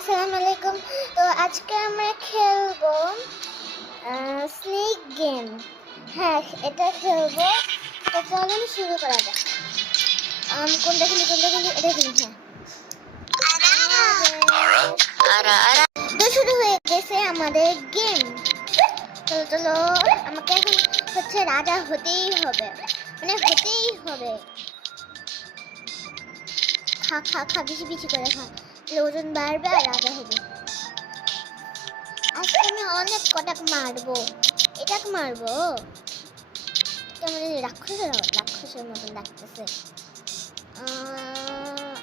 আসসালামু আলাইকুম। তো আজকে আমরা খেলবো স্নেক গেম। হ্যাঁ, এটা খেলবো। তো চলুন শুরু করা যাক। কোনটা খেলি এটা খেলি। হ্যাঁ, তো শুরু হয়ে গেছে আমাদের গেম। চলো চলো, আমাকে এখন হচ্ছে রাজা হতেই হবে, মানে হতেই হবে। খা খা খা, বেশি বেশি করে খা, ওজন বাড়বে আর রাজা হবে। আজকে আমি অনেক কটাক মারবো। এটাকে মারবো, কেমন রাক্ষসের মতন লাগতেছে।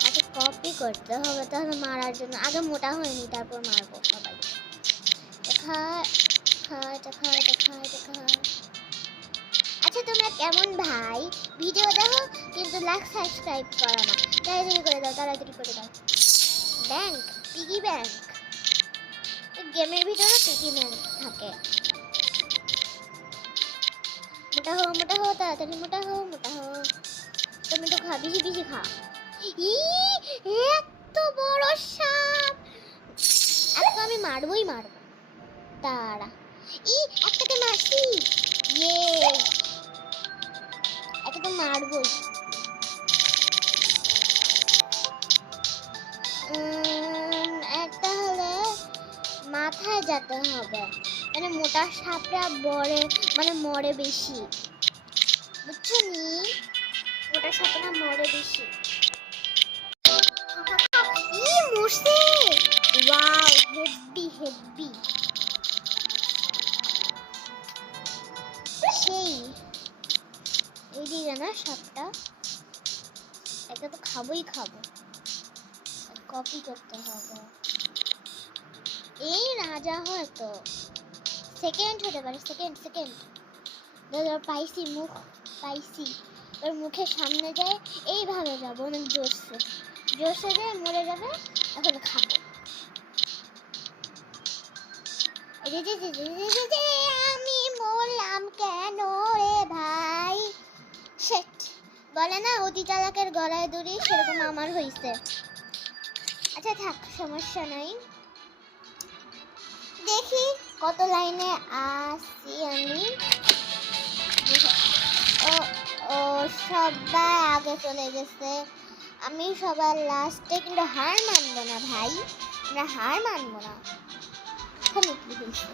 আগে কপি করতে হবে, তাহলে মারার জন্য আগে মোটা হয়নি, তারপর মারবো সবাই। আচ্ছা, তোমরা কেমন ভাই? ভিডিও দেখো কিন্তু লাইক সাবস্ক্রাইব করো না। তাড়াতাড়ি করে দাও, তাড়াতাড়ি করে দাও। Bank, piggy bank. গেমের ভিতরে পিগি ব্যাংক থাকে। মোটা হো তাড়াতাড়ি, মোটা হো। তুমি তো খা, বেশি বেশি খা। এত বড় সাপ! আজকে আমি মারবই মারবো। দাঁড়া, একটাকে মারছি। ইয়ে, একটা তো মারবই। একটা হলে মাথায় যেতে হবে, মানে মোটা সাপটা মরে বেশি, বুঝছো নি? মোটা সাপটা মরে বেশি। মরছে! Wow, heavy. সেই এইদিকে না সাপটা, এটা তো খাবো। কপি করতে হবে। এই রাজা হয়তো সেকেন্ড হতে পারে, সেকেন্ড। পাইছি, মুখ পাইছি। ওর মুখের সামনে যায়, এইভাবে যাবো, অনেক জোরসে যায়, মরে যাবে। এখন খাবো। আমি মরলাম কেন রে ভাই? শেট, বলে না অতি চালাকের গলায় দড়ি, সেরকম আমার হইছে। আচ্ছা থাক, সমস্যা নাই। দেখি কত লাইনে আসি আমি। ও সবাই আগে চলে গেছে, আমি সবার লাস্টে। কিন্তু হার মানবো না ভাই, আমরা হার মানবো না। কি হয়েছে?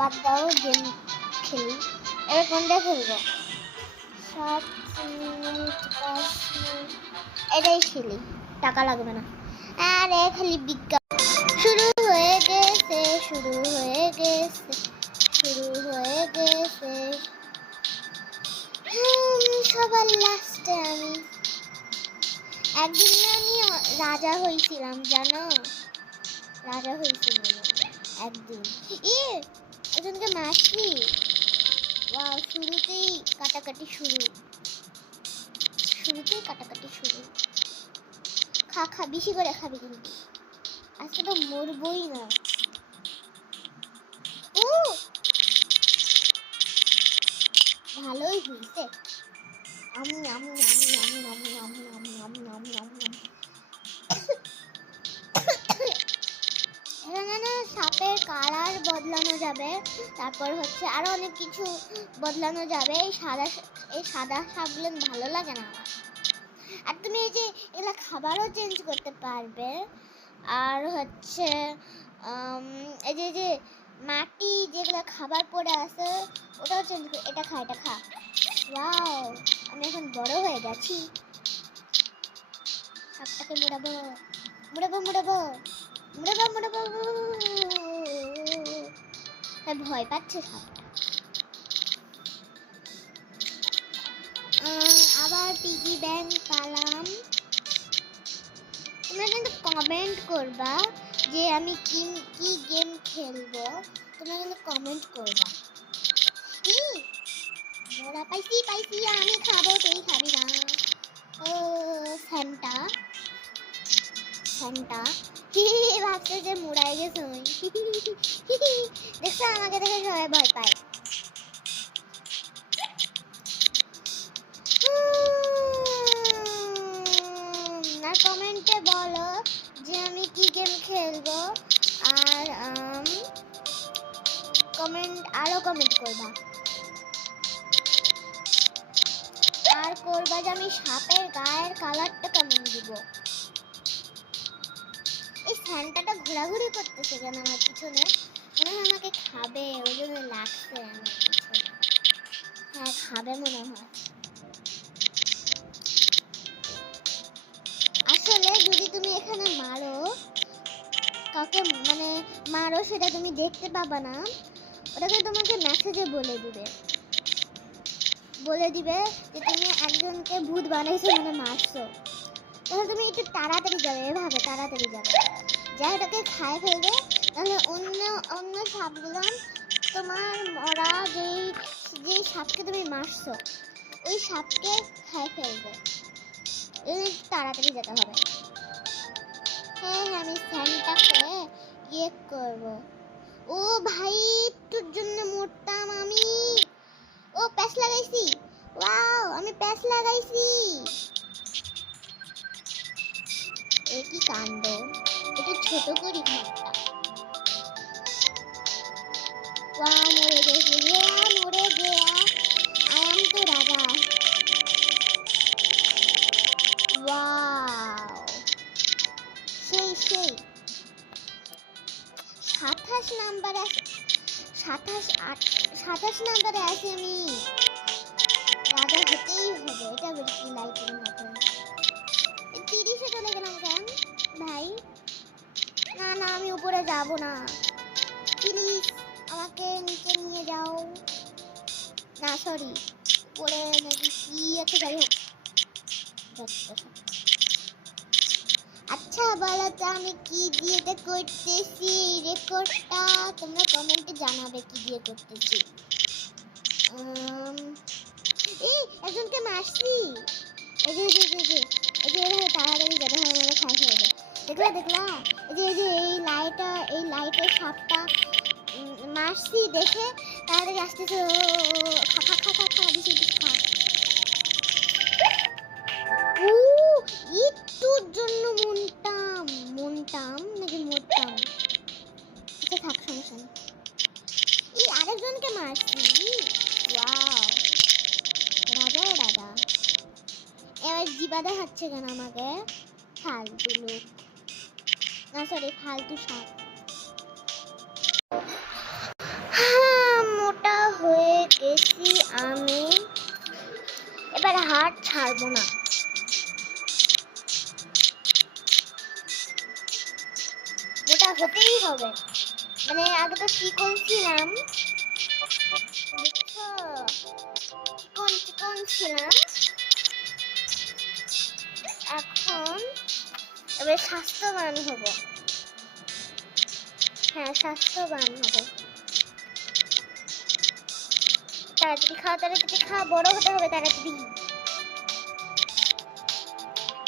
বাদ দাও, গেম খেলি। এবার কোনটা খেলবো? 7 মিনিট 10 মিনিট এটাই খেলি, টাকা লাগবে না। আরে খালি বিজ্ঞান। শুরু হয়ে গেছে। সবার লাস্টে আমি। একদিন আমি রাজা হয়েছিলাম, জানো? একদিন। ওজনকে মাসি। ওয়াও, শুরুতেই কাটাকাটি শুরু। খা, বেশি করে খাবি কিন্তু, আজকে তো মরবই না। ভালোই হয়েছে। এখানে সাপের কালার বদলানো যাবে, তারপর হচ্ছে আরো অনেক কিছু বদলানো যাবে। এই সাদা সাপগুলো ভালো লাগে না আমার। আর তুমি এই যে এগুলা খাবারও চেঞ্জ করতে পারবে। আর হচ্ছে এই যে মাটি যেগুলো খাবার পড়ে আছে, ওটাও চেঞ্জ করে। এটা খা। ওয়াও, আমি এখন বড় হয়ে গেছি। সাপটাকে মুড়াবো। ভয় পাচ্ছে সাপটা। আবার পিগি ব্যাংক পালাম। তোমরা কিন্তু কমেন্ট করবা যে আমি কি গেম খেলবো। তোমরা কিন্তু কমেন্ট করবা। মোরা পাইছি, আমি খাবো, তুই খাবি না। ও ফ্যান্টা ভাবছে যে মুড়াই গেছে। দেখছো, আমাকে দেখে সবাই ভয় পায়। আর কমেন্টে বলো যে আমি কি গেম খেলবো আর কমেন্ট করবা আর করবা যে আমি সাপের গায়ের কালারটা কেমন দিব। এই স্যান্টাটা ঘোরাঘুরি করতেছে কেন আমার পিছনে? মনে হয় আমাকে খাবে, ওই জন্য লাগছে আমার পিছনে। হ্যাঁ খাবে মনে হয়। আসলে যদি তুমি এখানে মারো কাউকে, মানে মারো, সেটা তুমি দেখতে পাবা না, ওটাকে তোমাকে মেসেজে বলে দিবে যে তুমি একজনকে ভূত বানাইছো, মানে মারছো। তাহলে তুমি একটু তাড়াতাড়ি যাবে, এভাবে তাড়াতাড়ি যাবে, যা এটাকে খায় ফেলবে। তাহলে অন্য অন্য সাপগুলো তোমার মরা যেই সাপকে তুমি মারছো ওই সাপকে খায় ফেলবে। একটু তাড়াতাড়ি যেতে হবে। হ্যাঁ আমি স্যান্টাকে ইয়ে করবো। ও ভাই তোর জন্য মরতাম আমি। ও প্যাচ লাগাইছি, ওয়াও আমি প্যাচ লাগাইছি। এ কি কাণ্ড, একটু ছোট করি ঘরটা। ওয়াও মরে গেছে, মরে গেয়া, আই এম তো রাজা। ওয়াও সেই 27 নাম্বারে আছে, 27 নাম্বারে আছি আমি। রাজা হতেই হবে, এটা বেশি লাইটের মতো। 30-এ চলে গেলাম কেন ভাই? না না আমি উপরে যাব না, প্লিজ আমাকে নিচে নিয়ে যাও। না সরি, উপরে নাকি কি একটা, যাই হোক। আচ্ছা বলো তো আমি কি দিয়ে করতেছি রেকর্ডটা? তোমরা কমেন্টে জানাবে কি দিয়ে করতেছি। এই একজনকে মারছি, এই যে এভাবে তাড়াতাড়ি যেতে হবে, নাহলে খাই ফেলবে। দেখলা এই যে এই লাইটের সাপটা মারছি দেখে তাড়াতাড়ি আসতেছে। খা বেশি খা। একটুর জন্য মনটাম নাকি মরতাম। আচ্ছা থাক, সমস্যা নেই। এই আরেকজনকে মারছি। ওয়াও রাজা। এবার জিবা দেখাচ্ছে কেন আমাকে? ফালতু লোক, না সরি ফালতু সাপ। মোটা হয়ে গেছি আমি, এবার হাত ছাড়বো না। মোটা হতেই হবে, মানে আগে তো চিকন ছিলাম, চিকন ছিলাম, এখন এবার স্বাস্থ্যবান হব। হ্যাঁ স্বাস্থ্যবান হব। তাড়াতাড়ি খা, বড় হতে হবে তাড়াতাড়ি।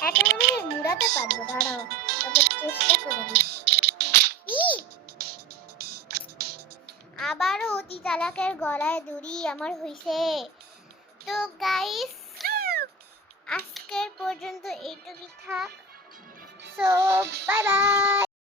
এখন আমি মুড়াতে পারবো, দাঁড়াও তারপর চেষ্টা করে দিচ্ছি। আবারও অতি চালাকের গলায় দড়ি আমার হইছে। তো গাইস আজকের পর্যন্ত এইটুকুই থাক। So bye bye.